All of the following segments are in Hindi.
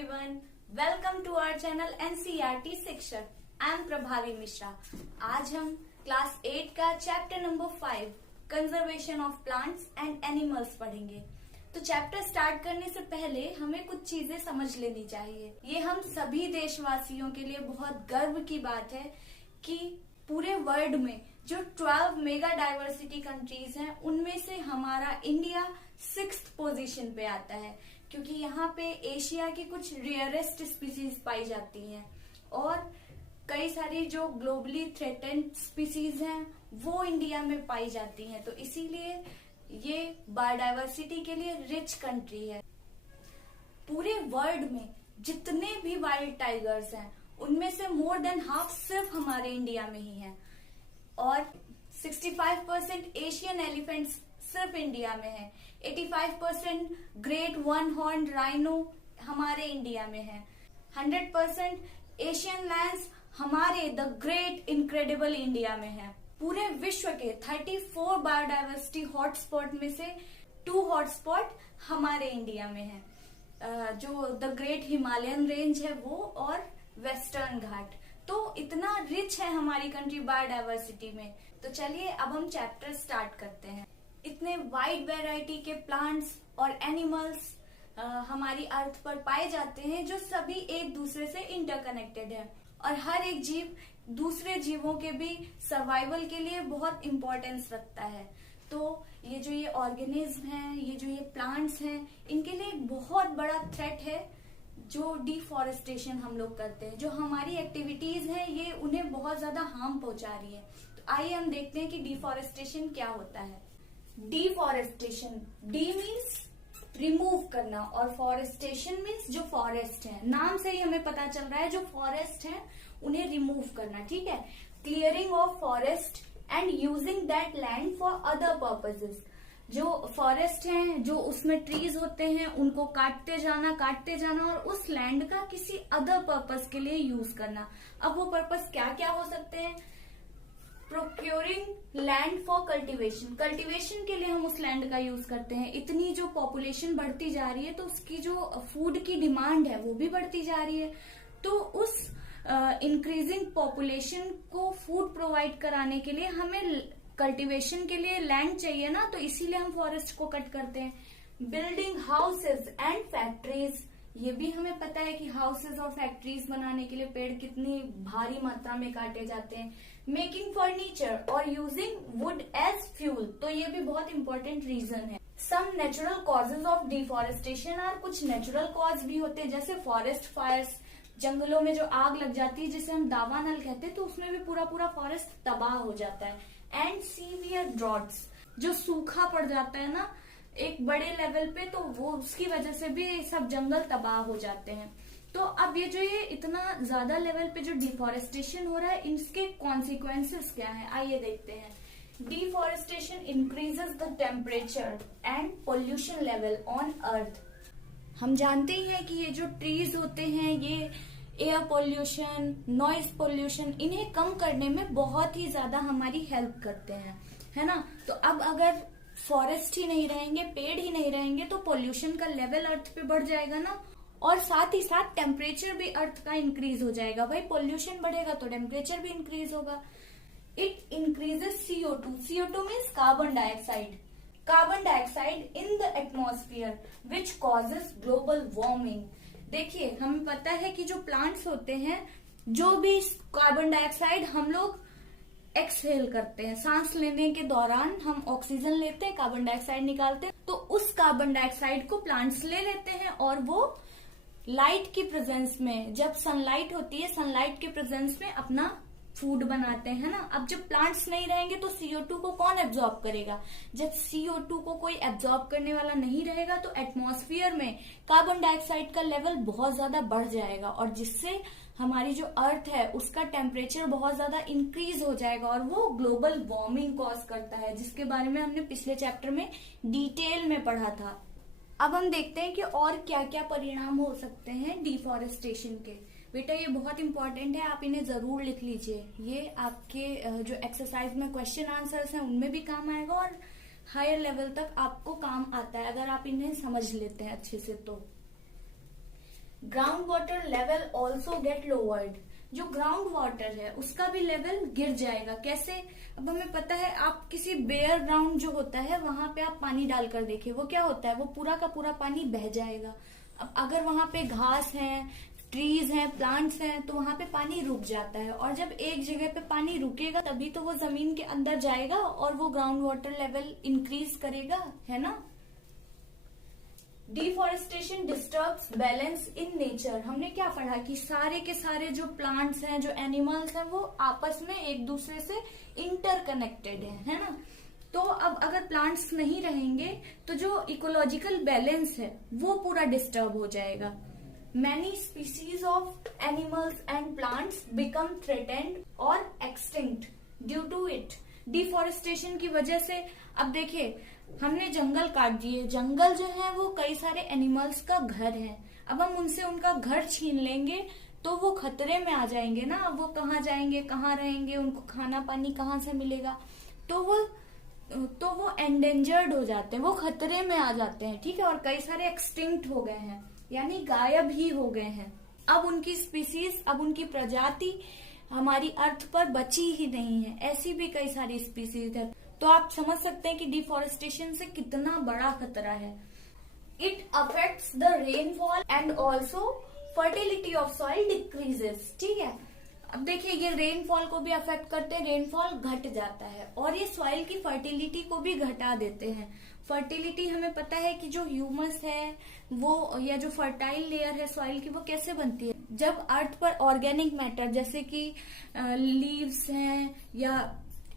everyone. Welcome to our channel NCERT शिक्षक. I am प्रभावी मिश्रा. आज हम क्लास 8 का chapter number 5 conservation of plants and animals पढ़ेंगे. तो चैप्टर स्टार्ट करने से पहले हमें कुछ चीजें समझ लेनी चाहिए. ये हम सभी देशवासियों के लिए बहुत गर्व की बात है कि पूरे वर्ल्ड में जो 12 मेगा डाइवर्सिटी कंट्रीज हैं उनमें से हमारा इंडिया 6th पोजीशन पे आता है, क्योंकि यहाँ पे एशिया की कुछ रेयरेस्ट स्पीसीज पाई जाती हैं और कई सारी जो ग्लोबली थ्रेटेंड स्पीसीज हैं वो इंडिया में पाई जाती हैं. तो इसीलिए ये बायोडाइवर्सिटी के लिए रिच कंट्री है. पूरे वर्ल्ड में जितने भी वाइल्ड टाइगर्स हैं उनमें से मोर देन हाफ सिर्फ हमारे इंडिया में ही हैं और 65% एशियन एलिफेंट्स सिर्फ इंडिया में है. 85% ग्रेट वन हॉर्न राइनो हमारे इंडिया में है. 100% एशियन लैंस हमारे द ग्रेट इनक्रेडिबल इंडिया में है. पूरे विश्व के 34 बायोडाइवर्सिटी हॉटस्पॉट में से 2 हॉटस्पॉट हमारे इंडिया में है, जो द ग्रेट हिमालयन रेंज है वो और वेस्टर्न घाट. तो इतना रिच है हमारी कंट्री बायोडाइवर्सिटी में. तो चलिए अब हम चैप्टर स्टार्ट करते हैं. इतने वाइड वैरायटी के प्लांट्स और एनिमल्स हमारी अर्थ पर पाए जाते हैं जो सभी एक दूसरे से इंटरकनेक्टेड है और हर एक जीव दूसरे जीवों के भी सर्वाइवल के लिए बहुत इम्पोर्टेंस रखता है. तो ये ऑर्गेनिज्म हैं, ये जो ये प्लांट्स हैं, इनके लिए एक बहुत बड़ा थ्रेट है जो डिफॉरेस्टेशन हम लोग करते हैं. जो हमारी एक्टिविटीज हैं ये उन्हें बहुत ज्यादा हार्म पहुंचा रही है. तो आइए हम देखते हैं कि डिफॉरेस्टेशन क्या होता है. डिफॉरेस्टेशन, डी मीन्स रिमूव करना और फॉरेस्टेशन मीन्स जो फॉरेस्ट है. नाम से ही हमें पता चल रहा है जो फॉरेस्ट है उन्हें रिमूव करना. ठीक है. Clearing of forest and using that land for other purposes. जो फॉरेस्ट हैं, जो उसमें ट्रीज होते हैं, उनको काटते जाना और उस लैंड का किसी अदर पर्पस के लिए यूज करना. अब वो पर्पस क्या क्या हो सकते हैं. Procuring land for cultivation, cultivation के लिए हम उस लैंड का यूज करते हैं. इतनी जो पॉपुलेशन बढ़ती जा रही है तो उसकी जो फूड की डिमांड है वो भी बढ़ती जा रही है. तो उस इंक्रीजिंग पॉपुलेशन को फूड प्रोवाइड कराने के लिए हमें कल्टीवेशन के लिए लैंड चाहिए ना, तो इसीलिए हम फॉरेस्ट को कट करते हैं. बिल्डिंग हाउसेज एंड फैक्ट्रीज, ये भी हमें पता है कि हाउसेज और फैक्ट्रीज बनाने के लिए पेड़ कितनी भारी मात्रा में काटे जाते हैं. मेकिंग फर्नीचर और यूजिंग वुड एज फ्यूल, तो ये भी बहुत इंपॉर्टेंट रीजन है. Some natural causes of deforestation are, कुछ नेचुरल कॉज भी होते हैं जैसे फॉरेस्ट फायर्स, जंगलों में जो आग लग जाती है जिसे हम दावानल कहते हैं, तो उसमें भी पूरा फॉरेस्ट तबाह हो जाता है. एंड सीवियर ड्रॉट्स, जो सूखा पड़ जाता है ना एक बड़े लेवल पे, तो वो उसकी वजह से भी सब जंगल तबाह हो जाते हैं. तो अब ये इतना ज्यादा लेवल पे जो डिफॉरेस्टेशन हो रहा है इसके कॉन्सिक्वेंसेस क्या है आइए देखते हैं. Deforestation increases the temperature and pollution level on earth. हम जानते ही हैं कि ये जो ट्रीज होते हैं ये एयर पोल्यूशन, नॉइज पोल्यूशन, इन्हें कम करने में बहुत ही ज्यादा हमारी हेल्प करते हैं, है ना. तो अब अगर फॉरेस्ट ही नहीं रहेंगे, पेड़ ही नहीं रहेंगे, तो पोल्यूशन का लेवल अर्थ पे बढ़ जाएगा ना, और साथ ही साथ टेम्परेचर भी अर्थ का इंक्रीज हो जाएगा. भाई पोल्यूशन बढ़ेगा तो टेम्परेचर भी इंक्रीज होगा. It increases CO2. CO2 means carbon dioxide. Carbon dioxide in the atmosphere which causes global warming. देखिए हमें पता है कि जो प्लांट्स होते हैं, जो भी कार्बन डाइऑक्साइड हम लोग एक्सहेल करते हैं, सांस लेने के दौरान हम ऑक्सीजन लेते हैं, कार्बन डाइऑक्साइड निकालते हैं, तो उस कार्बन डाइऑक्साइड को प्लांट्स ले लेते हैं और वो लाइट की प्रेजेंस में, जब सनलाइट होती है, सनलाइट के प्रेजेंस में अपना फूड बनाते हैं ना. अब जब प्लांट्स नहीं रहेंगे तो CO2 को कौन एब्जॉर्ब करेगा. जब CO2 को कोई एब्जॉर्ब करने वाला नहीं रहेगा तो एटमॉस्फेयर में कार्बन डाइऑक्साइड का लेवल बहुत ज्यादा बढ़ जाएगा और जिससे हमारी जो अर्थ है उसका टेम्परेचर बहुत ज्यादा इंक्रीज हो जाएगा और वो ग्लोबल वार्मिंग कॉज करता है, जिसके बारे में हमने पिछले चैप्टर में डिटेल में पढ़ा था. अब हम देखते हैं कि और क्या क्या परिणाम हो सकते हैं डिफॉरेस्टेशन के. बेटा ये बहुत इंपॉर्टेंट है, आप इन्हें जरूर लिख लीजिए. ये आपके जो एक्सरसाइज में क्वेश्चन आंसर्स हैं उनमें भी काम आएगा और हायर लेवल तक आपको काम आता है अगर आप इन्हें समझ लेते हैं अच्छे से. तो ground water level also get lowered. जो ग्राउंड वाटर है उसका भी लेवल गिर जाएगा। कैसे? अब हमें पता है, आप किसी बेयर ग्राउंड जो होता है वहां पे आप पानी डालकर देखिए, वो क्या होता है, वो पूरा का पूरा पानी बह जाएगा। अब अगर वहां पे घास है, ट्रीज हैं, प्लांट्स हैं, तो वहां पे पानी रुक जाता है, और जब एक जगह पे पानी रुकेगा तभी तो वो जमीन के अंदर जाएगा और वो ग्राउंड वाटर लेवल इंक्रीज करेगा, है ना। Deforestation disturbs balance in nature. हमने क्या पढ़ा कि सारे के सारे जो प्लांट्स हैं, जो एनिमल्स हैं, वो आपस में एक दूसरे से इंटरकनेक्टेड है ना। तो अब अगर प्लांट्स नहीं रहेंगे तो जो इकोलॉजिकल बैलेंस है वो पूरा डिस्टर्ब हो जाएगा। Many species of animals and plants become threatened और extinct due to it. Deforestation की वजह से, अब देखिए हमने जंगल काट दिए, जंगल जो है वो कई सारे एनिमल्स का घर है। अब हम उनसे उनका घर छीन लेंगे तो वो खतरे में आ जाएंगे ना। वो कहाँ जाएंगे, कहाँ रहेंगे, उनको खाना पानी कहाँ से मिलेगा, तो वो एंडेंजर्ड हो जाते हैं, वो खतरे में आ जाते हैं, ठीक है। और कई सारे एक्सटिंक्ट हो गए हैं, यानी गायब ही हो गए हैं। अब उनकी स्पीसीज, अब उनकी प्रजाति हमारी अर्थ पर बची ही नहीं है। ऐसी भी कई सारी स्पीसीज है। तो आप समझ सकते हैं कि डिफॉरेस्टेशन से कितना बड़ा खतरा है। It affects the rainfall and also fertility of soil decreases, ठीक है। अब देखिए ये रेनफॉल को भी अफेक्ट करते हैं, रेनफॉल घट जाता है, और ये सॉइल की फर्टिलिटी को भी घटा देते हैं। फर्टिलिटी हमें पता है कि जो ह्यूमस है वो, या जो फर्टाइल लेयर है सॉइल की, वो कैसे बनती है, जब अर्थ पर ऑर्गेनिक मैटर जैसे कि लीव्स हैं या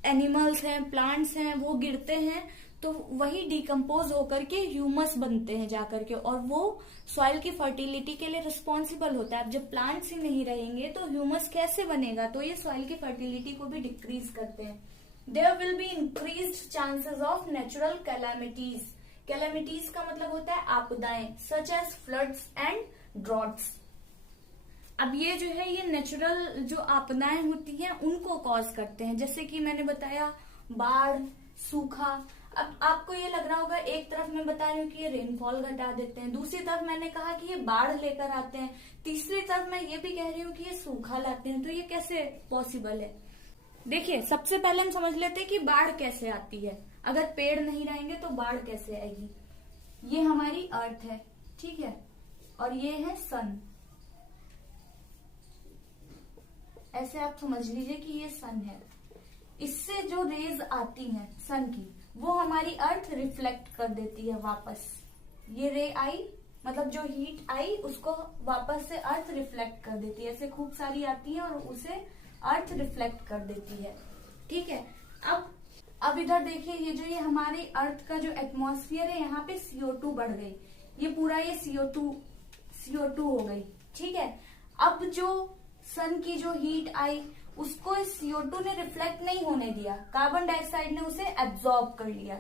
एनिमल्स हैं, प्लांट्स हैं, वो गिरते हैं तो वही डिकम्पोज होकर के ह्यूमस बनते हैं जाकर के, और वो सॉइल की फर्टिलिटी के लिए रिस्पॉन्सिबल होता है। अब जब प्लांट्स ही नहीं रहेंगे तो ह्यूमस कैसे बनेगा, तो ये सॉइल की फर्टिलिटी को भी डिक्रीज करते हैं। There will be increased chances of natural calamities. Calamities का मतलब होता है आपदाएं, such as floods and droughts. अब ये जो है, ये नेचुरल जो आपदाएं होती हैं उनको कॉज करते हैं, जैसे कि मैंने बताया बाढ़, सूखा। अब आपको ये लग रहा होगा, एक तरफ मैं बता रही हूँ कि ये रेनफॉल घटा देते हैं, दूसरी तरफ मैंने कहा कि ये बाढ़ लेकर आते हैं, तीसरी तरफ मैं ये भी कह रही हूँ कि ये सूखा लाते हैं। तो ये कैसे पॉसिबल है? देखिए सबसे पहले हम समझ लेते हैं कि बाढ़ कैसे आती है। अगर पेड़ नहीं रहेंगे तो बाढ़ कैसे आएगी। ये हमारी अर्थ है, ठीक है, और ये है सन। ऐसे आप समझ लीजिए कि ये सन है। इससे जो रेज आती हैं सन की, वो हमारी अर्थ रिफ्लेक्ट कर देती है वापस। ये रे आई, मतलब जो हीट आई उसको वापस से अर्थ रिफ्लेक्ट कर देती है। ऐसे खूब सारी आती है और उसे अर्थ रिफ्लेक्ट कर देती है, ठीक है। अब इधर देखिए, ये हमारे अर्थ का जो एटमॉस्फेयर है, यहाँ पे CO2 बढ़ गई, ये पूरा ये CO2 हो गई, ठीक है। अब जो सन की जो हीट आई उसको इस CO2 ने रिफ्लेक्ट नहीं होने दिया, कार्बन डाइऑक्साइड ने उसे एब्जॉर्ब कर लिया।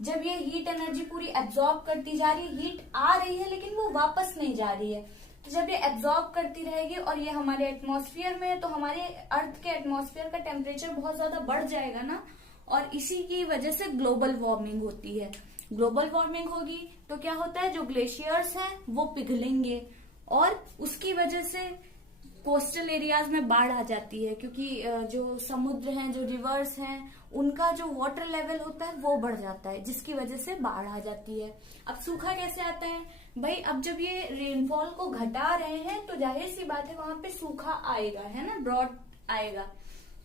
जब ये हीट एनर्जी पूरी एब्जॉर्ब करती जा रही है, हीट आ रही है लेकिन वो वापस नहीं जा रही है, तो जब ये एब्जॉर्ब करती रहेगी और ये हमारे एटमॉस्फेयर में है, तो हमारे अर्थ के एटमॉस्फेयर का टेम्परेचर बहुत ज्यादा बढ़ जाएगा ना, और इसी की वजह से ग्लोबल वार्मिंग होती है। ग्लोबल वार्मिंग होगी तो क्या होता है, जो ग्लेशियर्स हैं वो पिघलेंगे और उसकी वजह से कोस्टल एरियाज में बाढ़ आ जाती है, क्योंकि जो समुद्र हैं, जो रिवर्स हैं, उनका जो वाटर लेवल होता है वो बढ़ जाता है, जिसकी वजह से बाढ़ आ जाती है। अब सूखा कैसे आता है भाई? अब जब ये रेनफॉल को घटा रहे हैं तो जाहिर सी बात है वहां पे सूखा आएगा, है ना, ड्रॉट आएगा।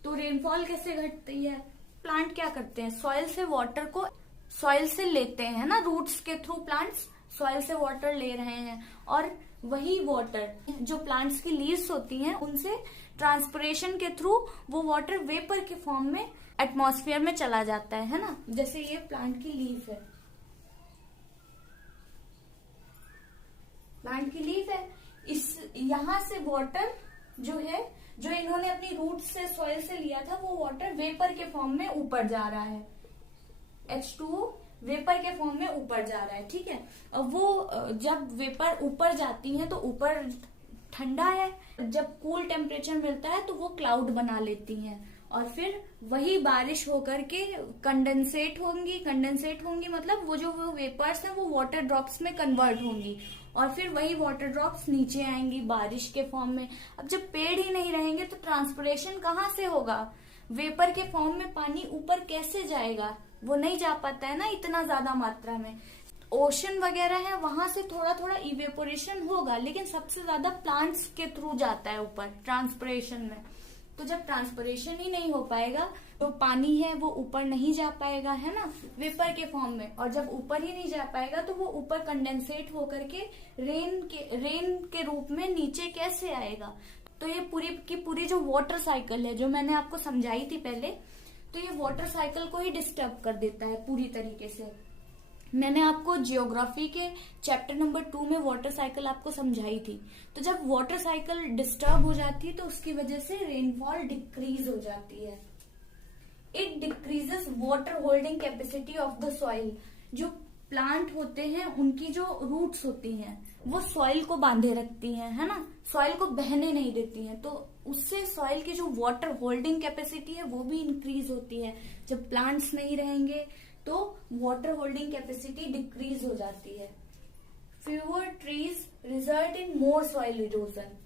तो रेनफॉल कैसे घटती है? प्लांट क्या करते हैं, सॉइल से वाटर को सॉइल से लेते हैं, है ना, रूट्स के थ्रू प्लांट्स सॉइल से वाटर ले रहे हैं, और वही वाटर जो प्लांट्स की लीव्स होती हैं उनसे ट्रांसपिरेशन के थ्रू वो वाटर वेपर के फॉर्म में एटमॉस्फेयर में चला जाता है ना। जैसे ये प्लांट की लीफ है, प्लांट की लीफ है, इस यहाँ से वाटर जो है, जो इन्होंने अपनी रूट से सॉइल से लिया था, वो वाटर वेपर के फॉर्म में ऊपर जा रहा है। H2O वेपर के फॉर्म में ऊपर जा रहा है, ठीक है। अब वो जब वेपर ऊपर जाती है तो ऊपर ठंडा है, जब कूल टेम्परेचर मिलता है तो वो क्लाउड बना लेती हैं, और फिर वही बारिश होकर के कंडेंसेट होंगी मतलब वो जो वेपर्स हैं वो वाटर ड्रॉप्स में कन्वर्ट होंगी, और फिर वही वाटर ड्रॉप्स नीचे आएंगी बारिश के फॉर्म में। अब जब पेड़ ही नहीं रहेंगे तो ट्रांसपिरेशन कहाँ से होगा? वेपर के फॉर्म में पानी ऊपर कैसे जाएगा? वो नहीं जा पाता है ना इतना ज्यादा मात्रा में। ओशन वगैरह है वहां से थोड़ा थोड़ा इवेपोरेशन होगा, लेकिन सबसे ज्यादा प्लांट्स के थ्रू जाता है ऊपर ट्रांसपिरेशन में। तो जब ट्रांसपिरेशन ही नहीं हो पाएगा तो पानी है वो ऊपर नहीं जा पाएगा, है ना, वेपर के फॉर्म में। और जब ऊपर ही नहीं जा पाएगा तो वो ऊपर कंडेंसेट होकर के रेन के रूप में नीचे कैसे आएगा? तो ये पूरी की पूरी जो वाटर साइकिल है जो मैंने आपको समझाई थी पहले, तो ये वाटर साइकिल को ही डिस्टर्ब कर देता है पूरी तरीके से। मैंने आपको जियोग्राफी के चैप्टर नंबर 2 में वाटर साइकिल आपको समझाई थी। तो जब वाटर साइकिल डिस्टर्ब हो जाती है तो उसकी वजह से रेनफॉल डिक्रीज हो जाती है। It decreases water holding capacity of the soil. जो प्लांट होते हैं उनकी जो रूट्स होती हैं वो सॉइल को बांधे रखती हैं, है ना, सॉइल को बहने नहीं देती हैं। तो उससे सॉइल की जो वाटर होल्डिंग कैपेसिटी है वो भी इंक्रीज होती है। जब प्लांट्स नहीं रहेंगे तो वाटर होल्डिंग कैपेसिटी डिक्रीज हो जाती है। Fewer trees result in more soil erosion.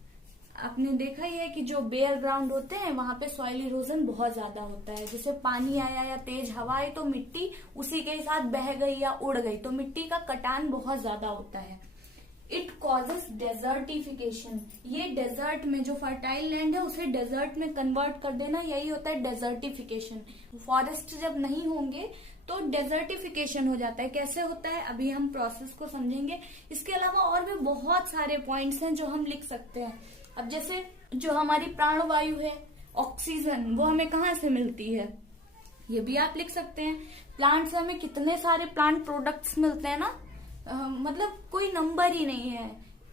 आपने देखा ही है कि जो बेयर ग्राउंड होते हैं वहां पे सॉइल इरोजन बहुत ज्यादा होता है। जैसे पानी आया या तेज हवा आई तो मिट्टी उसी के साथ बह गई या उड़ गई, तो मिट्टी का कटान बहुत ज्यादा होता है। It causes desertification. ये डेजर्ट में जो फर्टाइल लैंड है उसे डेजर्ट में कन्वर्ट कर देना, यही होता है डेजर्टिफिकेशन। फॉरेस्ट जब नहीं होंगे तो डेजर्टिफिकेशन हो जाता है। कैसे होता है अभी हम प्रोसेस को समझेंगे। इसके अलावा और भी बहुत सारे पॉइंट्स हैं जो हम लिख सकते हैं। अब जैसे जो हमारी प्राणवायु है ऑक्सीजन, वो हमें कहाँ से मिलती है ये भी आप लिख सकते हैं। प्लांट से हमें कितने सारे प्लांट प्रोडक्ट्स मिलते हैं ना, मतलब कोई नंबर ही नहीं है।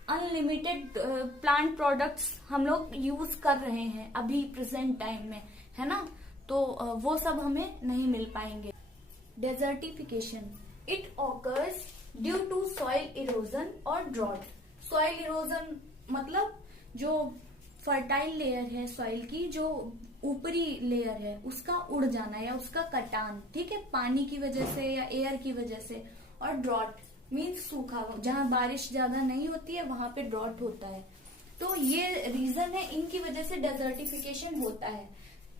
अनलिमिटेड प्लांट प्रोडक्ट्स हम लोग यूज कर रहे हैं अभी प्रेजेंट टाइम में, है ना, तो वो सब हमें नहीं मिल पाएंगे। Desertification it occurs due to soil erosion और ड्रॉट। सॉइल इरोजन मतलब जो फर्टाइल लेयर है सॉइल की, जो ऊपरी लेयर है उसका उड़ जाना या उसका कटान, ठीक है, पानी की वजह से या एयर की वजह से। और ड्रॉट मीन्स सूखा, जहां बारिश ज्यादा नहीं होती है वहां पे ड्रॉट होता है। तो ये रीजन है, इनकी वजह से डेजर्टिफिकेशन होता है।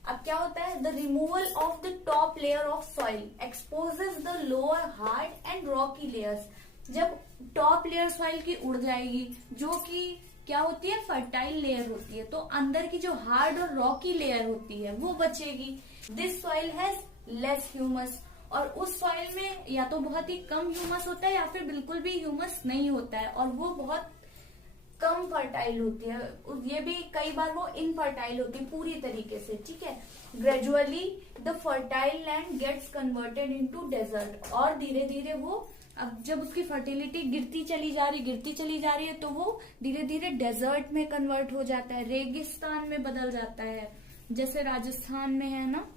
अब क्या होता है? The removal of the top layer of soil exposes the lower hard and Rocky layers. जब टॉप लेयर सॉइल की उड़ जाएगी जो कि क्या होती है, फर्टाइल लेयर होती है, तो अंदर की जो हार्ड और रॉकी लेयर होती है वो बचेगी। This soil has less humus. और उस सॉइल में या तो बहुत ही कम ह्यूमस होता है या फिर बिल्कुल भी ह्यूमस नहीं होता है, और वो बहुत कम फर्टाइल होती है। ये भी कई बार वो इनफर्टाइल होती है पूरी तरीके से, ठीक है। Gradually the fertile land gets converted into desert. और धीरे धीरे वो, अब जब उसकी फर्टिलिटी गिरती चली जा रही है तो वो धीरे धीरे डेजर्ट में कन्वर्ट हो जाता है, रेगिस्तान में बदल जाता है, जैसे राजस्थान में है ना।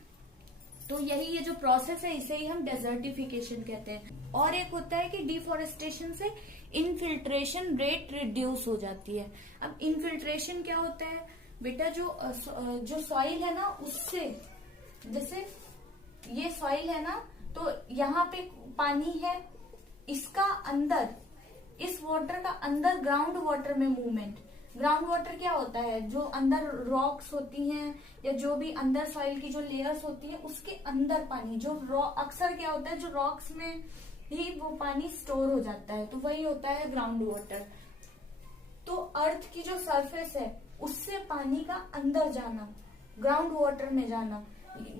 तो यही ये जो प्रोसेस है इसे ही हम डेजर्टिफिकेशन कहते हैं। और एक होता है कि डिफॉरेस्टेशन से इनफिल्ट्रेशन रेट रिड्यूस हो जाती है। अब इनफिल्ट्रेशन क्या होता है बेटा? जो सॉइल है ना उससे, जैसे ये सॉइल है ना, तो यहाँ पे पानी है, इसका अंदर, इस वाटर का अंदर ग्राउंड वाटर में मूवमेंट। ग्राउंड वाटर क्या होता है? जो अंदर रॉक्स होती हैं या जो भी अंदर सॉइल की जो लेयर्स होती है उसके अंदर पानी, जो अक्सर क्या होता है जो रॉक्स में ही वो पानी स्टोर हो जाता है, तो वही होता है ग्राउंड वाटर। तो अर्थ की जो सरफेस है उससे पानी का अंदर जाना, ग्राउंड वाटर में जाना,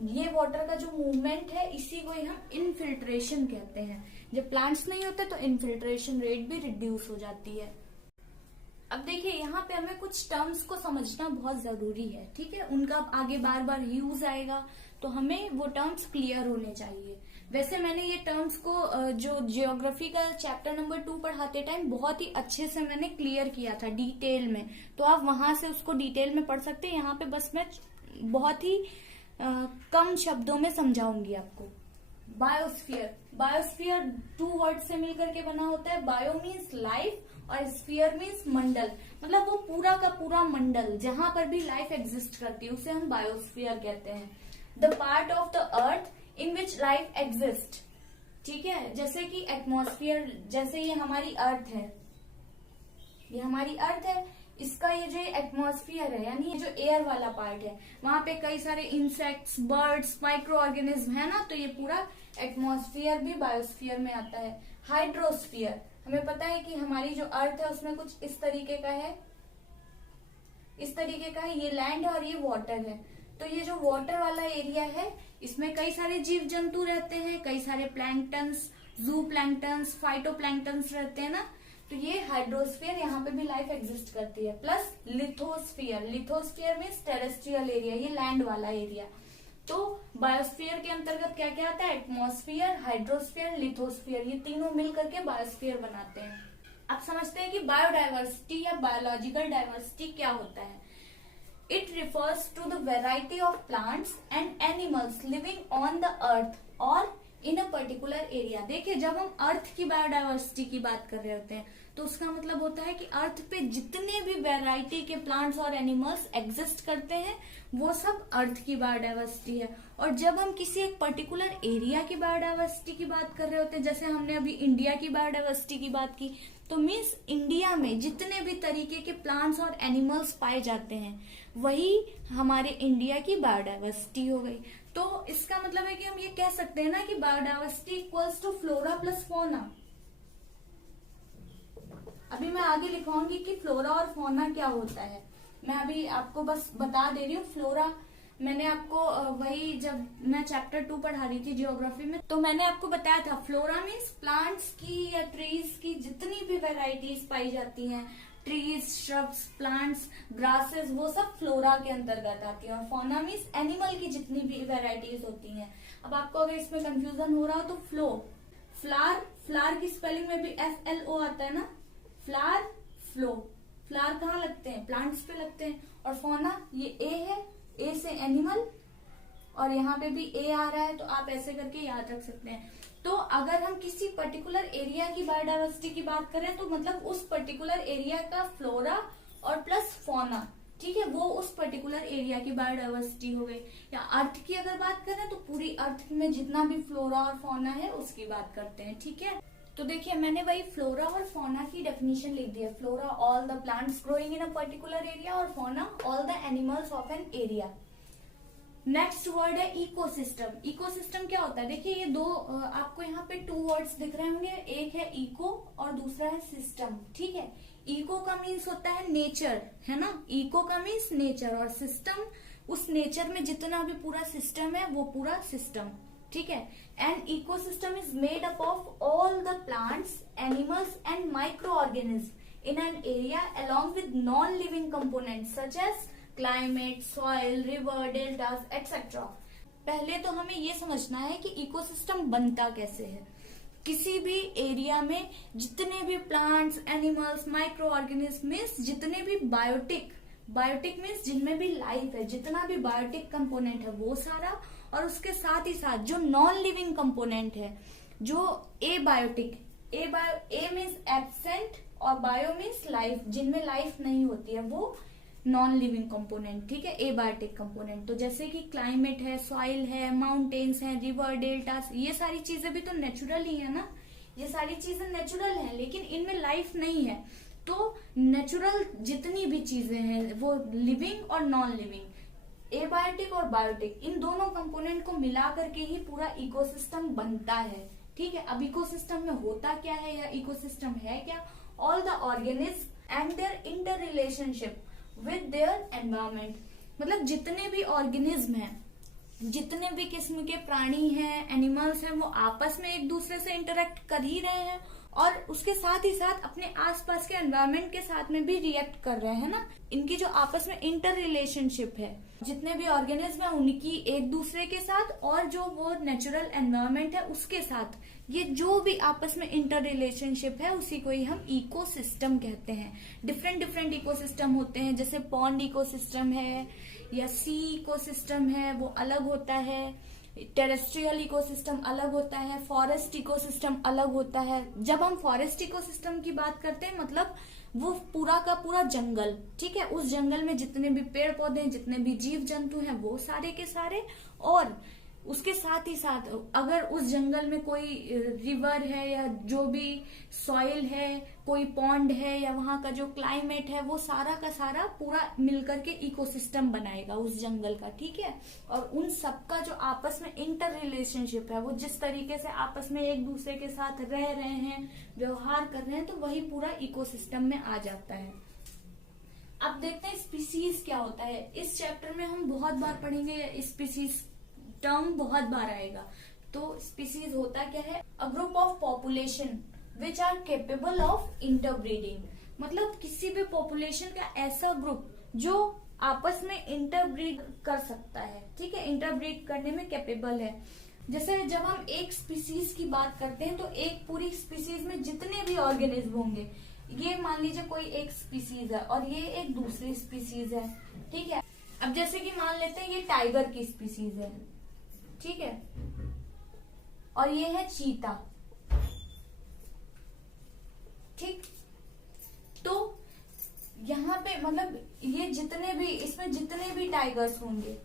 ये वाटर का जो मूवमेंट है इसी को ही हम इनफिल्ट्रेशन कहते हैं। जब प्लांट्स नहीं होते तो इनफिल्ट्रेशन रेट भी रिड्यूस हो जाती है। अब देखिए यहाँ पे हमें कुछ टर्म्स को समझना बहुत जरूरी है, ठीक है, उनका आगे बार बार यूज आएगा तो हमें वो टर्म्स क्लियर होने चाहिए। वैसे मैंने ये टर्म्स को जो जियोग्राफी का चैप्टर नंबर 2 पढ़ाते टाइम बहुत ही अच्छे से मैंने क्लियर किया था डिटेल में, तो आप वहां से उसको डिटेल में पढ़ सकते हैं। यहाँ पे बस मैं बहुत ही कम शब्दों में समझाऊंगी आपको। बायोस्फीयर, बायोस्फीयर 2 वर्ड से मिलकर के बना होता है। बायो मीन्स लाइफ और स्फीयर मीन्स मंडल, मतलब वो पूरा का पूरा मंडल जहां पर भी लाइफ एग्जिस्ट करती है उसे हम बायोस्फीयर कहते हैं। The part of the earth in which life exist, ठीक है, जैसे कि एटमॉस्फेयर, जैसे ये हमारी अर्थ है, ये हमारी अर्थ है, इसका ये जो एटमॉस्फेयर है यानी ये जो एयर वाला पार्ट है, वहां पे कई सारे इंसेक्ट्स, बर्ड्स, माइक्रो ऑर्गेनिज्म है ना, तो ये पूरा एटमॉस्फेयर भी बायोस्फीयर में आता है। हाइड्रोस्फीयर, हमें पता है कि हमारी जो अर्थ है उसमें कुछ इस तरीके का है, इस तरीके का है, ये लैंड है और ये वाटर है। तो ये जो वाटर वाला एरिया है इसमें कई सारे जीव जंतु रहते हैं, कई सारे प्लैंक्टन्स, जू प्लैंक्टन्स, फाइटोप्लैंक्टन्स रहते हैं ना, तो ये हाइड्रोस्फीयर, यहाँ पे भी लाइफ एग्जिस्ट करती है। Plus lithosphere, lithosphere means terrestrial area, ये लैंड वाला एरिया। तो बायोस्फीयर के अंतर्गत क्या क्या आता है, एटमॉस्फेयर, हाइड्रोस्फीयर, लिथोस्फीयर, ये तीनों मिल करके बायोस्फीयर बनाते हैं। आप समझते हैं कि बायोडाइवर्सिटी या बायोलॉजिकल डाइवर्सिटी क्या होता है। It refers to the variety of plants and animals living on the earth और इन अ पर्टिकुलर एरिया। देखिए, जब हम अर्थ की बायोडाइवर्सिटी की बात कर रहे होते हैं तो उसका मतलब होता है कि अर्थ पे जितने भी वैरायटी के प्लांट्स और एनिमल्स एग्जिस्ट करते हैं वो सब अर्थ की बायोडाइवर्सिटी है। और जब हम किसी एक पर्टिकुलर एरिया की बायोडाइवर्सिटी की बात कर रहे होते हैं, जैसे हमने अभी इंडिया की बायोडाइवर्सिटी की बात की, तो मीन्स इंडिया में जितने भी तरीके के प्लांट्स और एनिमल्स पाए जाते हैं वही हमारे इंडिया की बायोडाइवर्सिटी हो गई। तो इसका मतलब है कि हम ये कह सकते हैं ना कि biodiversity equals to flora plus fauna. अभी मैं आगे लिखवाऊंगी कि फ्लोरा और फोना क्या होता है, मैं अभी आपको बस बता दे रही हूँ। फ्लोरा मैंने आपको वही जब मैं चैप्टर 2 पढ़ा रही थी जियोग्राफी में, तो मैंने आपको बताया था फ्लोरा मीन्स प्लांट्स की या ट्रीज की जितनी भी वेराइटीज पाई जाती हैं, ट्रीज, श्रब्स, प्लांट्स, ग्रासेस, वो सब फ्लोरा के अंतर्गत आती है। और फौना मीन्स एनिमल की जितनी भी वेराइटीज होती हैं। अब आपको अगर इसमें कंफ्यूजन हो रहा हो तो फ्लो, फ्लावर, फ्लावर की स्पेलिंग में भी FLO आता है ना, फ्लावर, फ्लो, फ्लावर कहाँ लगते हैं, प्लांट्स पे लगते हैं। और फौना ये A है, A से एनिमल, और यहाँ पे भी A आ रहा है, तो आप ऐसे करके याद रख सकते हैं। तो अगर हम किसी पर्टिकुलर एरिया की बायोडाइवर्सिटी की बात करें तो मतलब उस पर्टिकुलर एरिया का फ्लोरा और प्लस फौना, ठीक है, वो उस पर्टिकुलर एरिया की बायोडाइवर्सिटी हो गई। या अर्थ की अगर बात करें तो पूरी अर्थ में जितना भी फ्लोरा और फौना है उसकी बात करते हैं, ठीक है। तो देखिए, मैंने वही फ्लोरा और फौना की डेफिनेशन लिख दी है। Flora all the plants growing in a particular area और fauna all the animals of an area. Next word है इकोसिस्टम। इकोसिस्टम क्या होता है, देखिए ये दो आपको यहाँ पे 2 वर्ड्स दिख रहे होंगे, एक है इको और दूसरा है सिस्टम, ठीक है। इको का मीन्स होता है नेचर, है ना, इको का मीन्स नेचर, और सिस्टम उस नेचर में जितना भी पूरा सिस्टम है वो पूरा सिस्टम, ठीक है। And ecosystem is made up of all the plants, animals and micro organism in an area along with non living components such as climate, soil, river, deltas etcetera. पहले तो हमें ये समझना है कि इकोसिस्टम बनता कैसे है। किसी भी एरिया में जितने भी plants, animals, micro organism means जितने भी बायोटिक, बायोटिक मीन्स जिनमें भी लाइफ है, जितना भी बायोटिक कंपोनेंट है वो सारा, और उसके साथ ही साथ जो नॉन लिविंग कंपोनेंट है, जो एबायोटिक, ए मीन्स एब्सेंट और बायो मीन्स लाइफ, जिनमें लाइफ नहीं होती है वो नॉन लिविंग कंपोनेंट, ठीक है, एबायोटिक कंपोनेंट। तो जैसे कि क्लाइमेट है, सॉइल है, माउंटेन्स है, रिवर, डेल्टास, ये सारी चीजें भी तो नेचुरल ही है ना, ये सारी चीजें नेचुरल हैं, लेकिन इनमें लाइफ नहीं है। तो नेचुरल जितनी भी चीजें हैं वो लिविंग और नॉन लिविंग, एबायोटिक और बायोटिक, इन दोनों कंपोनेंट को मिला करके ही पूरा इकोसिस्टम बनता है, ठीक है। अब इकोसिस्टम में होता क्या है या इकोसिस्टम है क्या, all the organism and their inter relationship with their environment, मतलब जितने भी ऑर्गेनिज्म हैं, जितने भी किस्म के प्राणी हैं, एनिमल्स हैं, वो आपस में एक दूसरे से इंटरेक्ट कर ही रहे हैं और उसके साथ ही साथ अपने आसपास के एनवायरमेंट के साथ में भी रिएक्ट कर रहे हैं ना। इनकी जो आपस में इंटर रिलेशनशिप है, जितने भी ऑर्गेनिज्म है उनकी एक दूसरे के साथ और जो वो नेचुरल एनवायरमेंट है उसके साथ, ये जो भी आपस में इंटर रिलेशनशिप है उसी को ही हम इकोसिस्टम कहते हैं। डिफरेंट डिफरेंट इकोसिस्टम होते हैं, जैसे पॉन्ड इकोसिस्टम है या सी इकोसिस्टम है, वो अलग होता है, टेरेस्ट्रियल इकोसिस्टम अलग होता है, फॉरेस्ट इकोसिस्टम अलग होता है। जब हम फॉरेस्ट इकोसिस्टम की बात करते हैं मतलब वो पूरा का पूरा जंगल, ठीक है, उस जंगल में जितने भी पेड़ पौधे, जितने भी जीव जंतु हैं वो सारे के सारे, और उसके साथ ही साथ अगर उस जंगल में कोई रिवर है या जो भी सॉइल है, कोई पॉन्ड है या वहां का जो क्लाइमेट है, वो सारा का सारा पूरा मिलकर के इकोसिस्टम बनाएगा उस जंगल का, ठीक है। और उन सबका जो आपस में इंटर रिलेशनशिप है, वो जिस तरीके से आपस में एक दूसरे के साथ रह रहे हैं, व्यवहार कर रहे हैं, तो वही पूरा इकोसिस्टम में आ जाता है। अब देखते हैं स्पीसीज क्या होता है। इस चैप्टर में हम बहुत बार पढ़ेंगे, स्पीसीज टर्म बहुत बार आएगा। तो स्पीसीज होता क्या है? A group of population which are capable of interbreeding, मतलब किसी भी पॉपुलेशन का ऐसा ग्रुप जो आपस में इंटरब्रीड कर सकता है, ठीक है, इंटरब्रीड करने में कैपेबल है। जैसे जब हम एक स्पीसीज की बात करते हैं तो एक पूरी स्पीसीज में जितने भी ऑर्गेनिज्म होंगे, ये मान लीजिए कोई एक स्पीसीज है और ये एक दूसरी स्पीसीज है, ठीक है। अब जैसे कि मान लेते हैं ये टाइगर की स्पीसीज है, ठीक है, और ये है चीता, ठीक। तो यहाँ पे मतलब ये जितने भी, इसमें जितने भी टाइगर्स होंगे,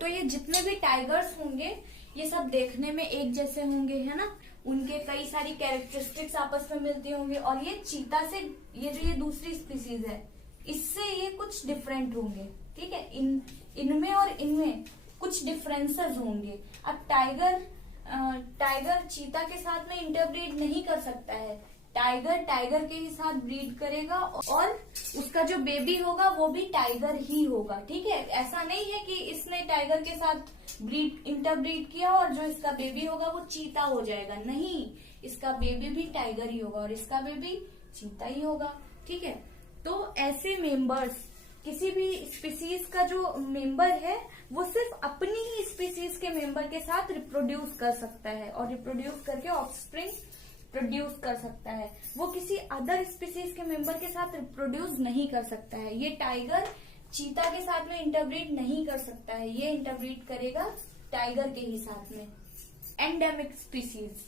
तो ये जितने भी टाइगर्स होंगे ये सब देखने में एक जैसे होंगे, है ना, उनके कई सारी कैरेक्टरिस्टिक्स आपस में मिलती होंगे। और ये चीता से, ये जो ये दूसरी स्पीसीज है, इससे ये कुछ डिफरेंट होंगे, ठीक है, इनमें और इनमें कुछ डिफरेंसेस होंगे। अब टाइगर चीता के साथ में इंटरब्रीड नहीं कर सकता है, टाइगर के ही साथ ब्रीड करेगा और उसका जो बेबी होगा वो भी टाइगर ही होगा, ठीक है। ऐसा नहीं है कि इसने टाइगर के साथ इंटरब्रीड किया और जो इसका बेबी होगा वो चीता हो जाएगा, नहीं, इसका बेबी भी टाइगर ही होगा और इसका बेबी चीता ही होगा, ठीक है। तो ऐसे मेंबर्स, किसी भी स्पीसीज का जो मेंबर है वो सिर्फ अपनी ही स्पीसीज के मेंबर के साथ रिप्रोड्यूस कर सकता है और रिप्रोड्यूस करके ऑफस्प्रिंग प्रोड्यूस कर सकता है। वो किसी अदर स्पीसीज के मेंबर के साथ रिप्रोड्यूस नहीं कर सकता है। ये टाइगर चीता के साथ में इंटरब्रीड नहीं कर सकता है, ये इंटरब्रीड करेगा टाइगर के ही साथ में। Endemic species,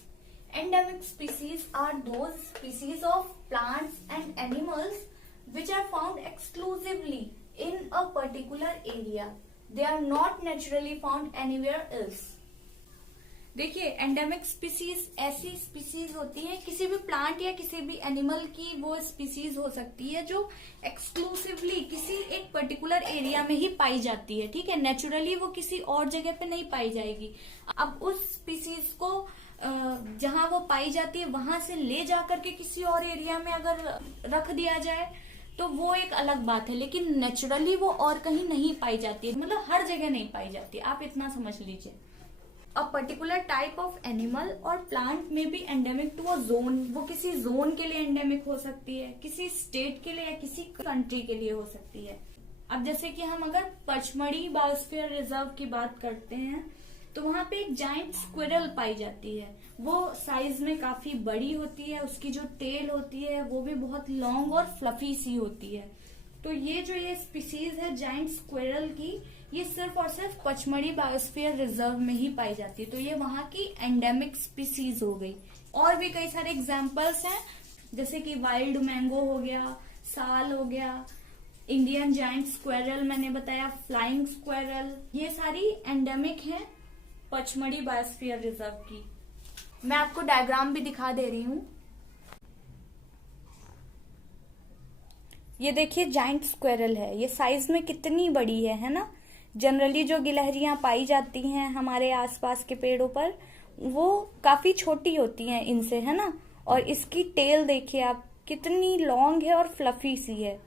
endemic species are those species of plants and animals which are found exclusively in a particular area. They are not naturally found anywhere else. देखिए, एंडेमिक स्पीसीज ऐसी स्पीसीज होती है, किसी भी प्लांट या किसी भी एनिमल की वो स्पीसीज हो सकती है जो एक्सक्लूसिवली किसी एक पर्टिकुलर एरिया में ही पाई जाती है, ठीक है, नेचुरली वो किसी और जगह पे नहीं पाई जाएगी। अब उस स्पीसीज को जहां वो पाई जाती है वहां से ले जाकर के किसी और एरिया में अगर रख दिया जाए तो वो एक अलग बात है, लेकिन नेचुरली वो और कहीं नहीं पाई जाती है, मतलब हर जगह नहीं पाई जाती, आप इतना समझ लीजिए। A particular type of animal और प्लांट में भी एंडेमिक टू अ जोन, वो किसी जोन के लिए एंडेमिक हो सकती है, किसी स्टेट के लिए या किसी कंट्री के लिए हो सकती है। अब जैसे कि हम अगर पचमढ़ी बायोस्फीयर रिजर्व की बात करते हैं तो वहां पे एक जाइंट स्क्विरल पाई जाती है, वो साइज में काफी बड़ी होती है, उसकी जो टेल होती है वो भी बहुत लॉन्ग और फ्लफी सी होती है। तो ये स्पीसीज है जाइंट स्क्विरल की, ये सिर्फ और सिर्फ पचमढ़ी बायोस्फीयर रिजर्व में ही पाई जाती है, तो ये वहां की एंडेमिक स्पीसीज हो गई। और भी कई सारे एग्जाम्पल्स हैं, जैसे कि वाइल्ड मैंगो हो गया, साल हो गया, इंडियन जाइंट स्क्विरल मैंने बताया, फ्लाइंग स्क्विरल, ये सारी एंडेमिक है पचमढ़ी बायोस्फीयर रिजर्व की। मैं आपको डायग्राम भी दिखा दे रही हूँ। ये देखिए जाइंट स्क्विरल है, ये साइज में कितनी बड़ी है ना। जनरली जो गिलहरियां पाई जाती हैं हमारे आसपास के पेड़ों पर वो काफी छोटी होती हैं इनसे, है ना। और इसकी टेल देखिए आप, कितनी लॉन्ग है और फ्लफी सी है।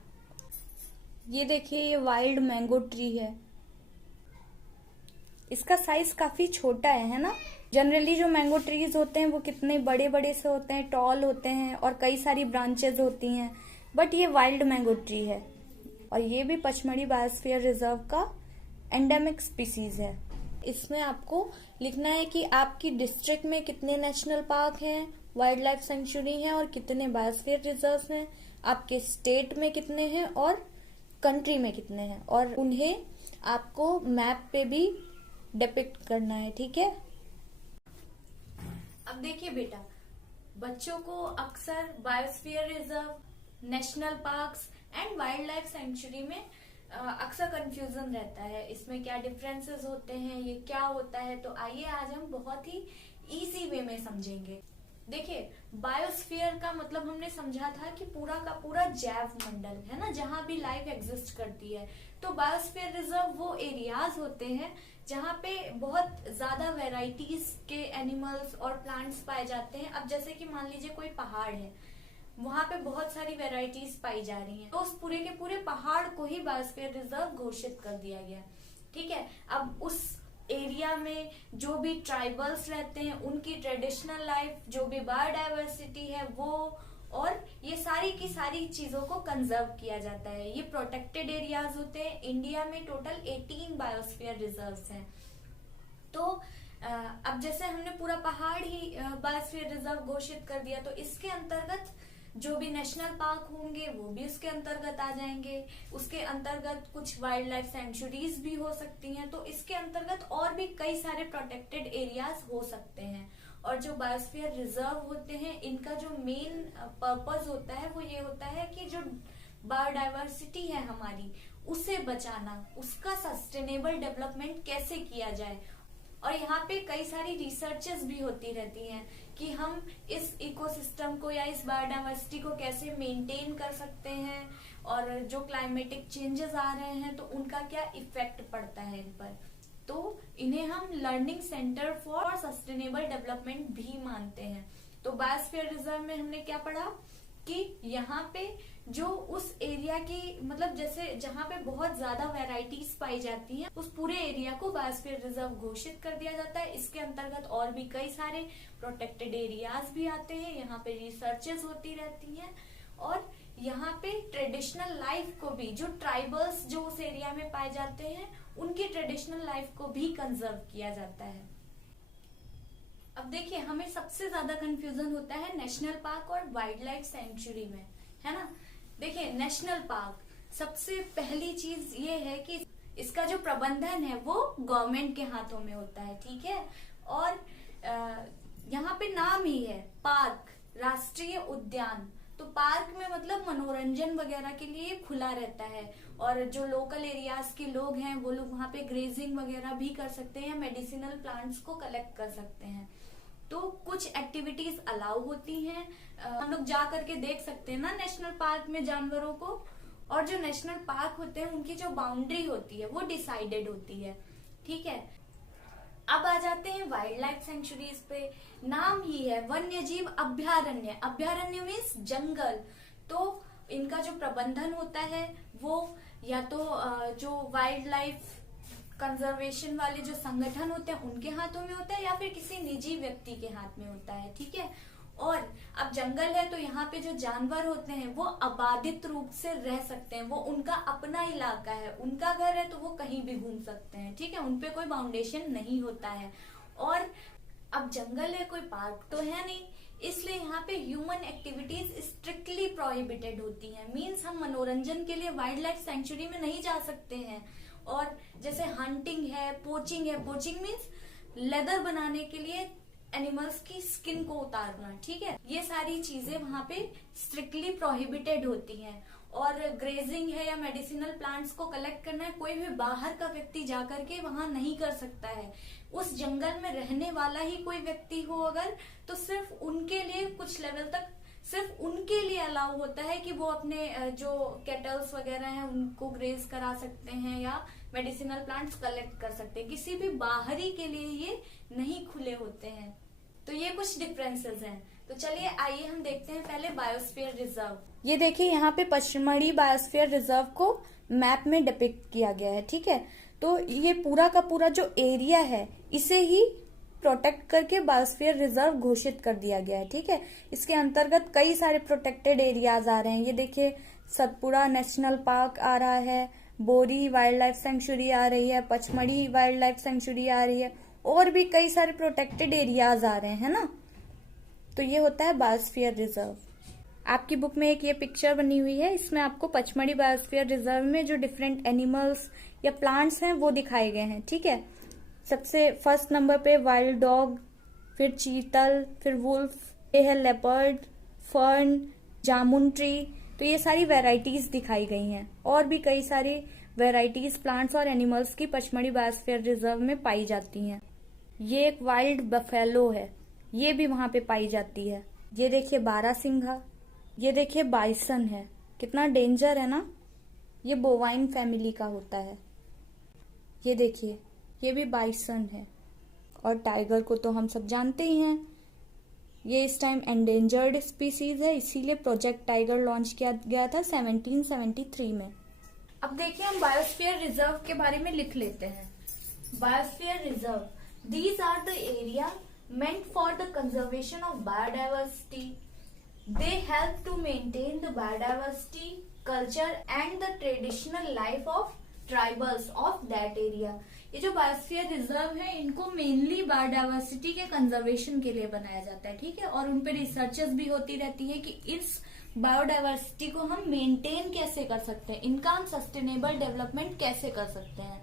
ये देखिए ये वाइल्ड मैंगो ट्री है, इसका साइज काफी छोटा है ना। जनरली जो मैंगो ट्रीज होते हैं वो कितने बड़े बड़े से होते हैं, टॉल होते हैं और कई सारी ब्रांचेस होती हैं, बट ये वाइल्ड मैंगो ट्री है और ये भी पचमढ़ी बायोस्फीयर रिजर्व का एंडेमिक स्पीसीज है। इसमें आपको लिखना है कि आपकी डिस्ट्रिक्ट में कितने नेशनल पार्क हैं, वाइल्ड लाइफ सेंचुरी हैं और कितने बायोस्फीयर रिजर्व हैं, आपके स्टेट में कितने हैं और कंट्री में कितने हैं, और उन्हें आपको मैप पे भी डिपिक्ट करना है, ठीक है। अब देखिए बेटा, बच्चों को अक्सर biosphere reserve, national parks and wild life century में अक्सर कंफ्यूजन रहता है इसमें क्या डिफरेंसेस होते हैं, ये क्या होता है। तो आइए आज हम बहुत ही इजी वे में समझेंगे। देखिए, बायोस्फीयर का मतलब हमने समझा था कि पूरा का पूरा जैव मंडल है ना, जहाँ भी लाइफ एग्जिस्ट करती है। तो बायोस्फीयर रिजर्व वो एरियाज होते हैं जहाँ पे बहुत ज्यादा वेराइटीज के एनिमल्स और प्लांट्स पाए जाते हैं। अब जैसे कि मान लीजिए कोई पहाड़ है, वहां पे बहुत सारी वेराइटीज पाई जा रही हैं, तो उस पूरे के पूरे पहाड़ को ही बायोस्फीयर रिजर्व घोषित कर दिया गया। ठीक है, अब उस एरिया में जो भी ट्राइबल्स रहते हैं, उनकी ट्रेडिशनल लाइफ, जो भी बायोडाइवर्सिटी है वो, और ये सारी की सारी चीजों को कंजर्व किया जाता है। ये प्रोटेक्टेड एरियाज होते हैं। इंडिया में टोटल 18 बायोस्फीयर रिजर्व्स हैं। तो अब जैसे हमने पूरा पहाड़ ही बायोस्फीयर रिजर्व घोषित कर दिया, तो इसके अंतर्गत जो भी नेशनल पार्क होंगे वो भी उसके अंतर्गत आ जाएंगे। उसके अंतर्गत कुछ वाइल्ड लाइफ सेंचुरीज भी हो सकती हैं। तो इसके अंतर्गत और भी कई सारे प्रोटेक्टेड एरियाज हो सकते हैं। और जो बायोस्फीयर रिजर्व होते हैं, इनका जो मेन पर्पस होता है वो ये होता है कि जो बायोडाइवर्सिटी है हमारी, उसे बचाना, उसका सस्टेनेबल डेवलपमेंट कैसे किया जाए। और यहाँ पे कई सारी रिसर्चेस भी होती रहती हैं कि हम इस इकोसिस्टम को या इस बायोडाइवर्सिटी को कैसे मेंटेन कर सकते हैं, और जो क्लाइमेटिक चेंजेस आ रहे हैं तो उनका क्या इफेक्ट पड़ता है इन पर। तो इन्हें हम learning centre for sustainable development भी मानते हैं। तो बायोस्फीयर रिजर्व में हमने क्या पढ़ा कि यहाँ पे जो उस एरिया की मतलब जैसे जहाँ पे बहुत ज्यादा वैरायटीज पाई जाती हैं, उस पूरे एरिया को बायोस्फीयर रिजर्व घोषित कर दिया जाता है। इसके अंतर्गत और भी कई सारे प्रोटेक्टेड एरियाज भी आते हैं। यहाँ पे रिसर्चेस होती रहती हैं, और यहाँ पे ट्रेडिशनल लाइफ को भी, जो ट्राइबल्स जो उस एरिया में पाए जाते हैं, उनकी ट्रेडिशनल लाइफ को भी कंजर्व किया जाता है। अब देखिए, हमें सबसे ज्यादा कंफ्यूजन होता है नेशनल पार्क और वाइल्ड लाइफ सेंचुरी में, है ना। देखिए, नेशनल पार्क, सबसे पहली चीज ये है कि इसका जो प्रबंधन है वो गवर्नमेंट के हाथों में होता है। ठीक है, और यहाँ पे नाम ही है पार्क, राष्ट्रीय उद्यान। तो पार्क में मतलब मनोरंजन वगैरह के लिए खुला रहता है, और जो लोकल एरियाज के लोग हैं वो लोग वहाँ पे ग्रेजिंग वगैरह भी कर सकते हैं, मेडिसिनल प्लांट्स को कलेक्ट कर सकते हैं। तो कुछ एक्टिविटीज अलाउ होती हैं, हम लोग जा करके देख सकते हैं ना नेशनल पार्क में जानवरों को। और जो नेशनल पार्क होते हैं उनकी जो बाउंड्री होती है वो डिसाइडेड होती है। ठीक है, अब आ जाते हैं वाइल्ड लाइफ सेंचुरीज पे। नाम ही है वन्य जीव अभ्यारण्य। अभ्यारण्य मीन्स जंगल। तो इनका जो प्रबंधन होता है वो या तो जो वाइल्ड लाइफ कंजर्वेशन वाले जो संगठन होते हैं उनके हाथों में होता है, या फिर किसी निजी व्यक्ति के हाथ में होता है। ठीक है, और अब जंगल है तो यहाँ पे जो जानवर होते हैं वो अबाधित रूप से रह सकते हैं। वो उनका अपना इलाका है, उनका घर है, तो वो कहीं भी घूम सकते हैं। ठीक है, उनपे कोई बाउंडेशन नहीं होता है। और अब जंगल है, कोई पार्क तो है नहीं, इसलिए यहाँ पे ह्यूमन एक्टिविटीज स्ट्रिक्टली प्रोहिबिटेड होती हैं। मीन्स हम मनोरंजन के लिए वाइल्ड लाइफ सेंचुरी में नहीं जा सकते हैं। और जैसे हंटिंग है, पोचिंग है। पोचिंग मीन्स लेदर बनाने के लिए एनिमल्स की स्किन को उतारना। ठीक है, ये सारी चीजें वहाँ पे स्ट्रिक्टली प्रोहिबिटेड होती हैं। और ग्रेजिंग है या मेडिसिनल प्लांट्स को कलेक्ट करना है, कोई भी बाहर का व्यक्ति जाकर के वहां नहीं कर सकता है। उस जंगल में रहने वाला ही कोई व्यक्ति हो अगर, तो सिर्फ उनके लिए कुछ लेवल तक सिर्फ उनके लिए अलाउ होता है कि वो अपने जो कैटल्स वगैरह हैं उनको ग्रेज करा सकते हैं या मेडिसिनल प्लांट्स कलेक्ट कर सकते हैं। किसी भी बाहरी के लिए ये नहीं खुले होते हैं। तो ये कुछ डिफरेंसेस हैं। तो चलिए आइए हम देखते हैं पहले बायोस्फीयर रिजर्व। ये देखिए, यहाँ पे पचमढ़ी बायोस्फीयर रिजर्व को मैप में डिपिक्ट किया गया है। ठीक है, तो ये पूरा का पूरा जो एरिया है इसे ही प्रोटेक्ट करके बायोस्फीयर रिजर्व घोषित कर दिया गया है। ठीक है, इसके अंतर्गत कई सारे प्रोटेक्टेड एरियाज आ रहे हैं। ये देखिए, सतपुड़ा नेशनल पार्क आ रहा है, बोरी वाइल्ड लाइफ सेंचुरी आ रही है, पचमढ़ी वाइल्ड लाइफ सेंचुरी आ रही है, और भी कई सारे प्रोटेक्टेड एरियाज आ रहे हैं ना। तो ये होता है बायोस्फीयर रिजर्व। आपकी बुक में एक ये पिक्चर बनी हुई है, इसमें आपको पचमढ़ी बायोस्फीयर रिजर्व में जो डिफरेंट एनिमल्स या प्लांट्स हैं वो दिखाए गए हैं। ठीक है, सबसे फर्स्ट नंबर पे वाइल्ड डॉग, फिर चीतल, फिर वुल्फ, ये है लेपर्ड, फर्न, जामुन ट्री, तो ये सारी वैरायटीज दिखाई गई हैं। और भी कई सारी वैरायटीज प्लांट्स और एनिमल्स की पचमढ़ी बायोस्फीयर रिजर्व में पाई जाती हैं। ये एक वाइल्ड बफेलो है, ये भी वहां पे पाई जाती है। ये देखिए बारहसिंघा, ये देखिए बाइसन है, कितना डेंजर है ना। ये बोवाइन फैमिली का होता है। ये देखिए ये भी बाइसन है। और टाइगर को तो हम सब जानते ही हैं, ये इस टाइम एंडेंजर्ड स्पीसीज है, इसीलिए प्रोजेक्ट टाइगर लॉन्च किया गया था 1773 में। अब देखिए हम बायोस्फीयर रिजर्व के बारे में लिख लेते हैं। Biosphere reserve, these are the area meant for the conservation of biodiversity. They help to maintain the biodiversity, culture and the traditional life of tribals of that area. ये जो बायोस्फीयर रिजर्व है इनको मेनली बायोडाइवर्सिटी के कंजर्वेशन के लिए बनाया जाता है, ठीक है। और उन पे रिसर्चेस भी होती रहती है कि इस बायोडाइवर्सिटी को हम मेंटेन कैसे कर सकते हैं, इनका हम सस्टेनेबल डेवलपमेंट कैसे कर सकते हैं।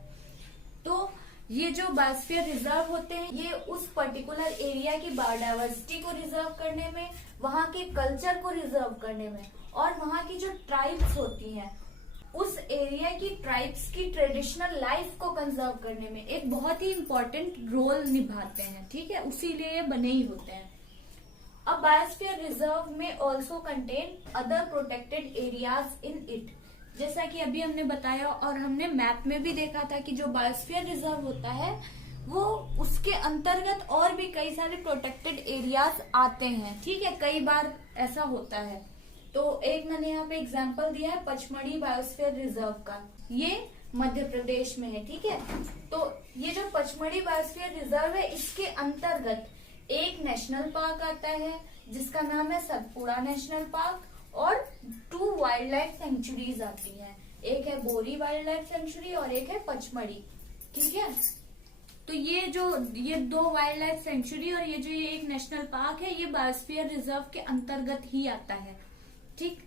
तो ये जो बायोस्फीयर रिजर्व होते हैं ये उस पर्टिकुलर एरिया की बायोडाइवर्सिटी को रिजर्व करने में, वहाँ के कल्चर को रिजर्व करने में और वहाँ की जो ट्राइब्स होती हैं उस एरिया की ट्राइब्स की ट्रेडिशनल लाइफ को कंजर्व करने में एक बहुत ही इम्पोर्टेंट रोल निभाते हैं, ठीक है। उसीलिए ये बने ही होते हैं। अब बायोस्फीयर रिजर्व में also contain other protected areas in it. जैसा कि अभी हमने बताया और हमने मैप में भी देखा था कि जो बायोस्फीयर रिजर्व होता है वो उसके अंतर्गत और भी कई सारे प्रोटेक्टेड एरियाज आते हैं, ठीक है। कई बार ऐसा होता है। तो एक मैंने यहाँ पे एग्जांपल दिया है पचमढ़ी बायोस्फीयर रिजर्व का, ये मध्य प्रदेश में है, ठीक है। तो ये जो पचमढ़ी बायोस्फीयर रिजर्व है इसके अंतर्गत एक नेशनल पार्क आता है जिसका नाम है सतपुड़ा नेशनल पार्क और 2 वाइल्ड लाइफ सेंचुरीज आती हैं, एक है बोरी वाइल्ड लाइफ सेंचुरी और एक है पचमढ़ी, ठीक है। तो ये 2 वाइल्ड लाइफ सेंचुरी और ये एक नेशनल पार्क है ये बायोस्फीयर रिजर्व के अंतर्गत ही आता है, ठीक।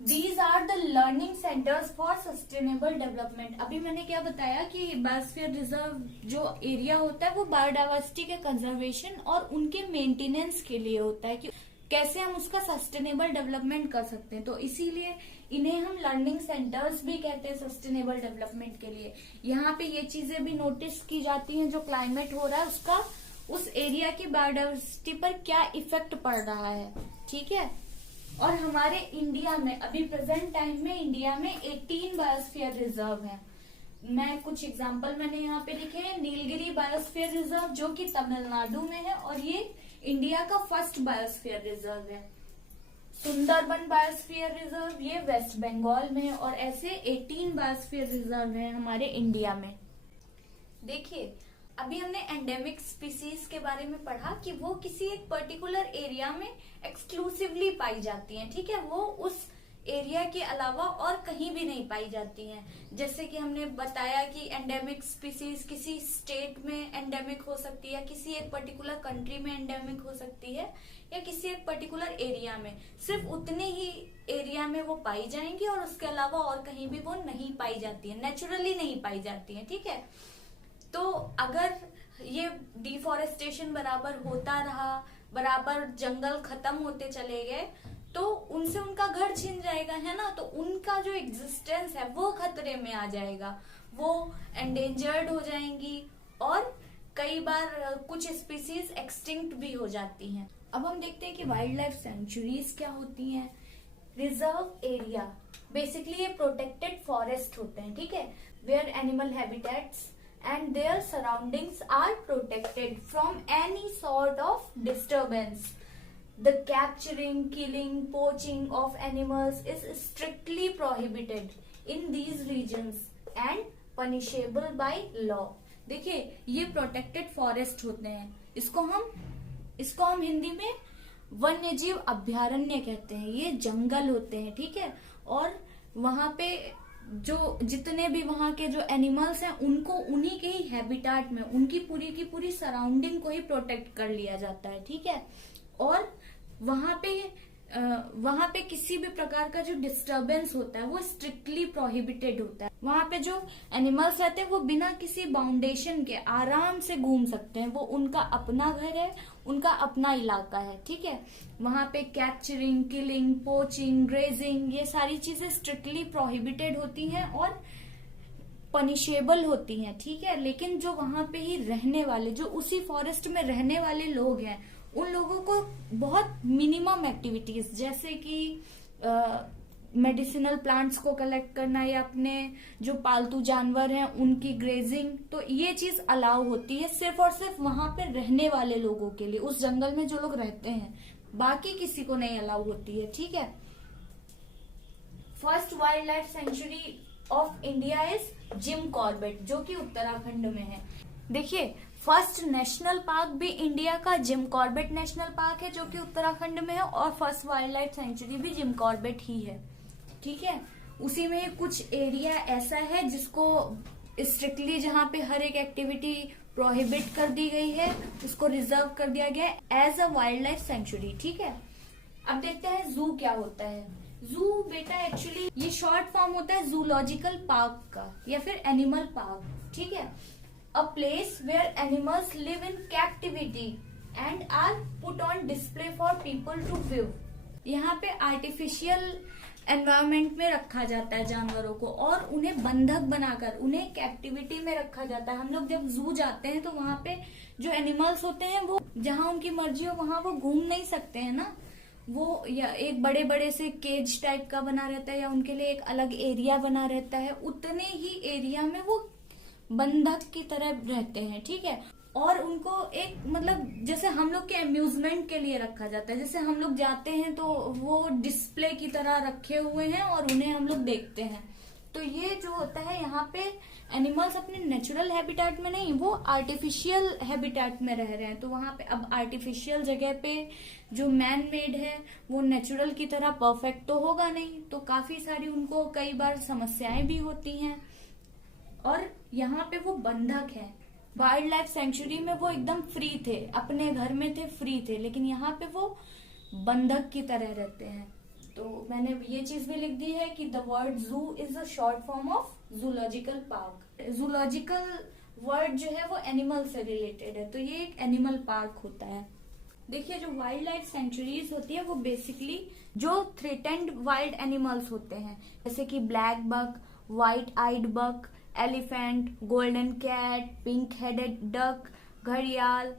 These are the learning centers for sustainable development. अभी मैंने क्या बताया कि बायोस्फीयर रिजर्व जो एरिया होता है वो बायोडाइवर्सिटी के कंजर्वेशन और उनके मेंटेनेंस के लिए होता है कि कैसे हम उसका सस्टेनेबल डेवलपमेंट कर सकते हैं। तो इसीलिए इन्हें हम लर्निंग सेंटर्स भी कहते हैं सस्टेनेबल डेवलपमेंट के लिए। यहाँ पे ये चीजें भी नोटिस की जाती हैं जो क्लाइमेट हो रहा है उसका उस एरिया की बायोडाइवर्सिटी पर क्या इफेक्ट पड़ रहा है, ठीक है। और हमारे इंडिया में अभी प्रेजेंट टाइम में इंडिया में 18 बायोस्फीयर रिजर्व हैं। मैं कुछ एग्जांपल मैंने यहाँ पे लिखे हैं। नीलगिरी बायोस्फीयर रिजर्व जो कि तमिलनाडु में है और ये इंडिया का फर्स्ट बायोस्फीयर रिजर्व है। सुंदरबन बायोस्फीयर रिजर्व ये वेस्ट बंगाल में है और ऐसे 18 बायोस्फीयर रिजर्व है हमारे इंडिया में। देखिए अभी हमने एंडेमिक स्पीसीज के बारे में पढ़ा कि वो किसी एक पर्टिकुलर एरिया में एक्सक्लूसिवली पाई जाती हैं, ठीक है। वो उस एरिया के अलावा और कहीं भी नहीं पाई जाती हैं। जैसे कि हमने बताया कि एंडेमिक स्पीसीज किसी स्टेट में एंडेमिक हो सकती है, किसी एक पर्टिकुलर कंट्री में एंडेमिक हो सकती है या किसी एक पर्टिकुलर एरिया में, सिर्फ उतने ही एरिया में वो पाई जाएंगी और उसके अलावा और कहीं भी वो नहीं पाई जाती है, नेचुरली नहीं पाई जाती है, ठीक है। तो अगर ये डिफॉरेस्टेशन बराबर होता रहा, बराबर जंगल खत्म होते चले गए तो उनसे उनका घर छिन जाएगा, है ना। तो उनका जो एग्जिस्टेंस है वो खतरे में आ जाएगा, वो एंडेंजर्ड हो जाएंगी और कई बार कुछ स्पीसीज एक्सटिंक्ट भी हो जाती हैं। अब हम देखते हैं कि वाइल्ड लाइफ सेंचुरीज क्या होती हैं। रिजर्व एरिया बेसिकली ये प्रोटेक्टेड फॉरेस्ट होते हैं, ठीक है, where animal habitats and their surroundings are protected from any sort of disturbance. The capturing, killing, poaching of animals is strictly prohibited in these regions and punishable by law. देखिए ये प्रोटेक्टेड फॉरेस्ट होते हैं, इसको हम हिंदी में वन्य जीव अभयारण्य कहते हैं। ये जंगल होते हैं, ठीक है। और वहां पे जो जितने भी वहां के जो एनिमल्स हैं उनको उन्हीं के ही हैबिटेट में उनकी पूरी की पूरी सराउंडिंग को ही प्रोटेक्ट कर लिया जाता है, ठीक है। और वहां पे किसी भी प्रकार का जो डिस्टरबेंस होता है वो स्ट्रिक्टली प्रोहिबिटेड होता है। वहां पे जो एनिमल्स रहते हैं वो बिना किसी बाउंडेशन के आराम से घूम सकते हैं, वो उनका अपना घर है, उनका अपना इलाका है, ठीक है। वहां पे कैप्चरिंग, किलिंग, पोचिंग, ग्रेजिंग, ये सारी चीजें स्ट्रिक्टली प्रोहिबिटेड होती हैं और पनिशेबल होती हैं, ठीक है। लेकिन जो वहां पे ही रहने वाले, जो उसी फॉरेस्ट में रहने वाले लोग हैं, उन लोगों को बहुत मिनिमम एक्टिविटीज जैसे कि मेडिसिनल प्लांट्स को कलेक्ट करना या अपने जो पालतू जानवर हैं उनकी ग्रेजिंग, तो ये चीज अलाउ होती है सिर्फ और सिर्फ वहां पे रहने वाले लोगों के लिए, उस जंगल में जो लोग रहते हैं, बाकी किसी को नहीं अलाउ होती है, ठीक है। First wild life century of India is Jim Corbett, जो कि उत्तराखंड में है। देखिए, फर्स्ट नेशनल पार्क भी इंडिया का जिम कॉर्बेट नेशनल पार्क है, जो कि उत्तराखंड में है, और फर्स्ट वाइल्ड लाइफ सेंचुरी भी जिम कॉर्बेट ही है, ठीक है। उसी में कुछ एरिया ऐसा है जिसको स्ट्रिक्टली, जहां पे हर एक एक्टिविटी प्रोहिबिट कर दी गई है, उसको रिजर्व कर दिया गया है as a wild life sanctuary, ठीक है। अब देखते हैं जू क्या होता है। जू बेटा एक्चुअली ये शॉर्ट फॉर्म होता है जूलॉजिकल पार्क का या फिर एनिमल पार्क, ठीक है। A place where animals live in captivity and are put on display for people to view. यहाँ पे आर्टिफिशियल एनवायरमेंट में रखा जाता है जानवरों को और उन्हें बंधक बनाकर उन्हें कैप्टिविटी में रखा जाता है। हम लोग जब जू जाते हैं तो वहां पे जो एनिमल्स होते हैं वो जहां उनकी मर्जी हो वहां वो घूम नहीं सकते हैं ना, वो या एक बड़े बड़े से केज टाइप का बना रहता है या उनके लिए एक अलग एरिया बना रहता है, उतने ही एरिया में वो बंधक की तरह रहते हैं, ठीक है। और उनको एक मतलब जैसे हम लोग के अम्यूजमेंट के लिए रखा जाता है, जैसे हम लोग जाते हैं तो वो डिस्प्ले की तरह रखे हुए हैं और उन्हें हम लोग देखते हैं। तो ये जो होता है यहाँ पे एनिमल्स अपने नेचुरल हैबिटेट में नहीं, वो आर्टिफिशियल हैबिटेट में रह रहे हैं। तो वहां पे अब आर्टिफिशियल जगह पे जो मैन मेड है वो नेचुरल की तरह परफेक्ट तो होगा नहीं, तो काफी सारी उनको कई बार समस्याएं भी होती हैं और यहाँ पे वो बंधक है। वाइल्ड लाइफ सेंचुरी में वो एकदम फ्री थे, अपने घर में थे, फ्री थे, लेकिन यहाँ पे वो बंधक की तरह रहते हैं। तो मैंने ये चीज भी लिख दी है कि द वर्ड जू is a short form of zoological park. Zoological word जो है वो एनिमल से रिलेटेड है, तो ये एक एनिमल पार्क होता है। देखिए, जो वाइल्ड लाइफ सेंचुरीज होती है वो बेसिकली जो थ्रेटेंड वाइल्ड एनिमल्स होते हैं, जैसे कि black buck, white eyed buck, elephant, golden cat, pink headed duck, घड़ियाल,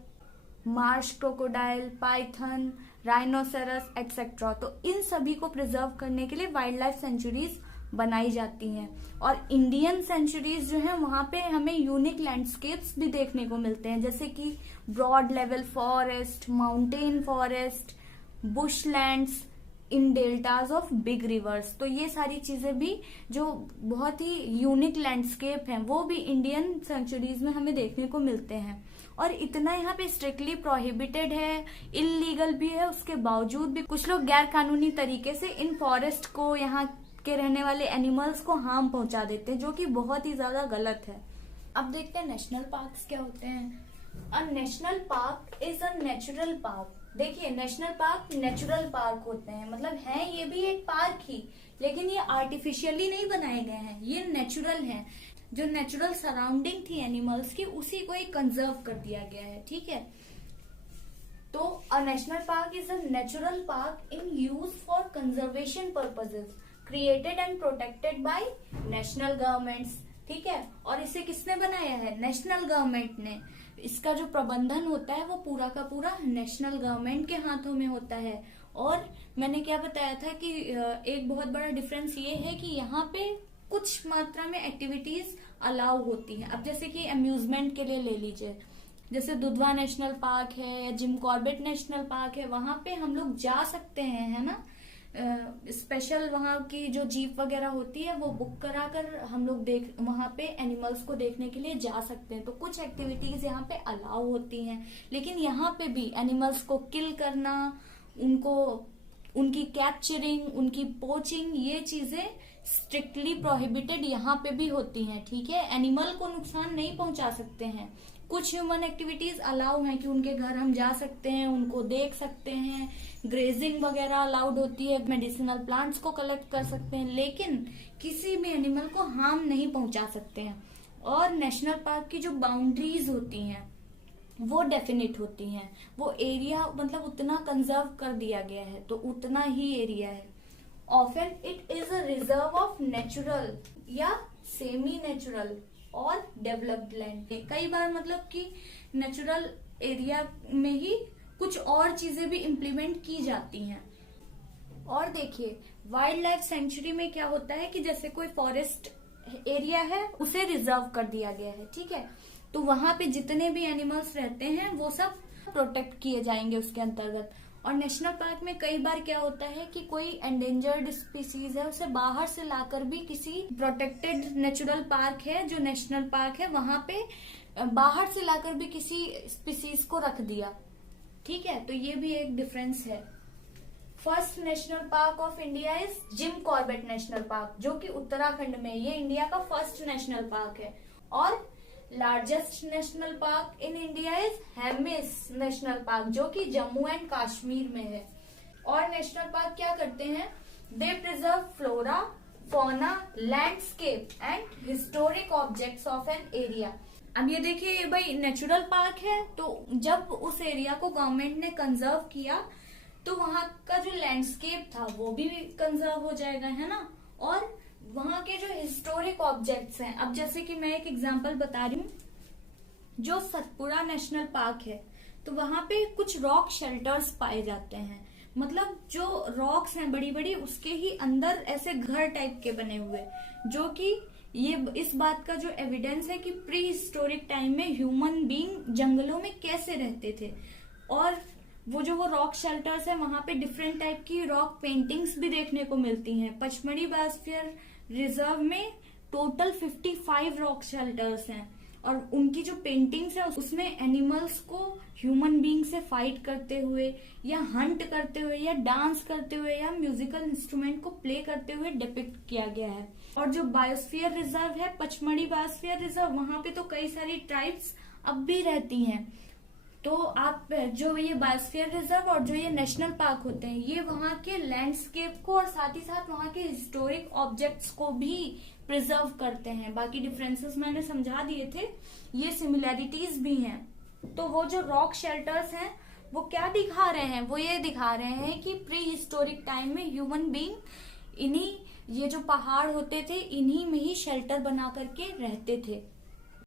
marsh crocodile, python, rhinoceros etcetera, तो इन सभी को प्रिजर्व करने के लिए वाइल्ड लाइफ सेंचुरीज बनाई जाती हैं। और इंडियन सेंचुरीज जो है वहां पे हमें यूनिक लैंडस्केप्स भी देखने को मिलते हैं, जैसे कि broad level forest, mountain forest, bushlands in deltas of big rivers. तो ये सारी चीजें भी जो बहुत ही यूनिक लैंडस्केप हैं वो भी इंडियन सेंचुरीज में हमें देखने को मिलते हैं। और इतना यहाँ पे स्ट्रिक्टली प्रोहिबिटेड है, इलीगल भी है, उसके बावजूद भी कुछ लोग गैर कानूनी तरीके से इन फॉरेस्ट को, यहाँ के रहने वाले एनिमल्स को हार्म पहुंचा देते हैं, जो कि बहुत ही ज्यादा गलत है। अब देखते हैं नेशनल पार्क्स क्या होते हैं। A national park is a natural park. देखिए, नेशनल पार्क नेचुरल पार्क होते हैं, मतलब है ये भी एक पार्क ही, लेकिन ये आर्टिफिशियली नहीं बनाए गए हैं, ये नेचुरल हैं। जो नेचुरल सराउंडिंग थी एनिमल्स की उसी को ही कंजर्व कर दिया गया है, ठीक है। तो a national park is a natural park in use for conservation purposes created and protected by national governments, ठीक है। और इसे किसने बनाया है? नेशनल गवर्नमेंट ने। इसका जो प्रबंधन होता है वो पूरा का पूरा नेशनल गवर्नमेंट के हाथों में होता है। और मैंने क्या बताया था कि एक बहुत बड़ा डिफरेंस ये है कि यहाँ पे कुछ मात्रा में एक्टिविटीज अलाउ होती हैं। अब जैसे कि अम्यूजमेंट के लिए ले लीजिए, जैसे दुधवा नेशनल पार्क है या जिम कॉर्बेट नेशनल पार्क है, वहां पे हम लोग जा सकते हैं, है ना। स्पेशल वहां की जो जीप वगैरह होती है वो बुक कराकर हम लोग वहां पे एनिमल्स को देखने के लिए जा सकते हैं। तो कुछ एक्टिविटीज यहाँ पे अलाउ होती हैं, लेकिन यहाँ पे भी एनिमल्स को किल करना, उनकी कैप्चरिंग, उनकी पोचिंग, ये चीजें स्ट्रिक्टली प्रोहिबिटेड यहाँ पे भी होती हैं, ठीक है। एनिमल को नुकसान नहीं पहुंचा सकते हैं, कुछ ह्यूमन एक्टिविटीज अलाउ हैं कि उनके घर हम जा सकते हैं, उनको देख सकते हैं, ग्रेजिंग वगैरह अलाउड होती है, मेडिसिनल प्लांट्स को कलेक्ट कर सकते हैं, लेकिन किसी भी एनिमल को हार्म नहीं पहुंचा सकते हैं। और नेशनल पार्क की जो बाउंड्रीज होती हैं वो डेफिनेट होती हैं, वो एरिया मतलब उतना कंजर्व कर दिया गया है तो उतना ही एरिया है। Often it is a reserve of natural या सेमी नेचुरल और डेवलप्ड लैंड। कई बार मतलब कि नेचुरल एरिया में ही कुछ और चीजें भी इम्प्लीमेंट की जाती हैं। और देखिए वाइल्ड लाइफ सेंचुरी में क्या होता है कि जैसे कोई फॉरेस्ट एरिया है उसे रिजर्व कर दिया गया है, ठीक है, तो वहां पे जितने भी एनिमल्स रहते हैं वो सब प्रोटेक्ट किए जाएंगे उसके अंतर्गत। और नेशनल पार्क में कई बार क्या होता है कि कोई एंडेंजर्ड स्पीसीज है उसे बाहर से लाकर भी किसी प्रोटेक्टेड नेचुरल पार्क है जो नेशनल पार्क है वहां पे बाहर से लाकर भी किसी स्पीसीज को रख दिया, ठीक है, तो ये भी एक डिफरेंस है। First national park of India is Jim Corbett national park जो कि उत्तराखंड में, ये इंडिया का फर्स्ट नेशनल पार्क है। और largest national park in India is Hemis national park जो कि जम्मू एंड कश्मीर में है। और नेशनल पार्क क्या करते हैं, they preserve flora, fauna, landscape and historic objects of an area. अब ये देखिए भाई नेचुरल पार्क है तो जब उस एरिया को गवर्नमेंट ने कंजर्व किया तो वहां का जो लैंडस्केप था वो भी कंजर्व हो जाएगा, है ना। और वहां के जो हिस्टोरिक ऑब्जेक्ट्स हैं, अब जैसे कि मैं एक एग्जांपल बता रही हूँ, जो सतपुड़ा नेशनल पार्क है तो वहां पे कुछ रॉक शेल्टर्स पाए जाते हैं, मतलब जो रॉक्स हैं बड़ी बड़ी उसके ही अंदर ऐसे घर टाइप के बने हुए, जो कि ये इस बात का जो एविडेंस है कि प्री हिस्टोरिक टाइम में ह्यूमन बीइंग जंगलों में कैसे रहते थे। और वो रॉक शेल्टर्स है वहां पे डिफरेंट टाइप की रॉक पेंटिंग्स भी देखने को मिलती हैं। पचमढ़ी बायोस्फीयर रिजर्व में टोटल 55 रॉक शेल्टर्स हैं और उनकी जो पेंटिंग्स है उसमें एनिमल्स को ह्यूमन बीइंग से फाइट करते हुए या हंट करते हुए या डांस करते हुए या म्यूजिकल इंस्ट्रूमेंट को प्ले करते हुए डिपिक्ट किया गया है। और जो बायोस्फीयर रिजर्व है पचमढ़ी बायोस्फीयर रिजर्व, वहां पे तो कई सारी ट्राइब्स अब भी रहती हैं। तो आप जो ये बायोस्फीयर रिजर्व और जो ये नेशनल पार्क होते हैं ये वहां के लैंडस्केप को और साथ ही साथ वहां के हिस्टोरिक ऑब्जेक्ट्स को भी प्रिजर्व करते हैं। बाकी डिफरेंसेस मैंने समझा दिए थे, ये सिमिलैरिटीज भी हैं। तो वो जो रॉक शेल्टर्स हैं वो क्या दिखा रहे हैं, वो ये दिखा रहे हैं कि प्री हिस्टोरिक टाइम में ह्यूमन बीइंग इन्हीं ये जो पहाड़ होते थे इन्हीं में ही शेल्टर बना करके रहते थे।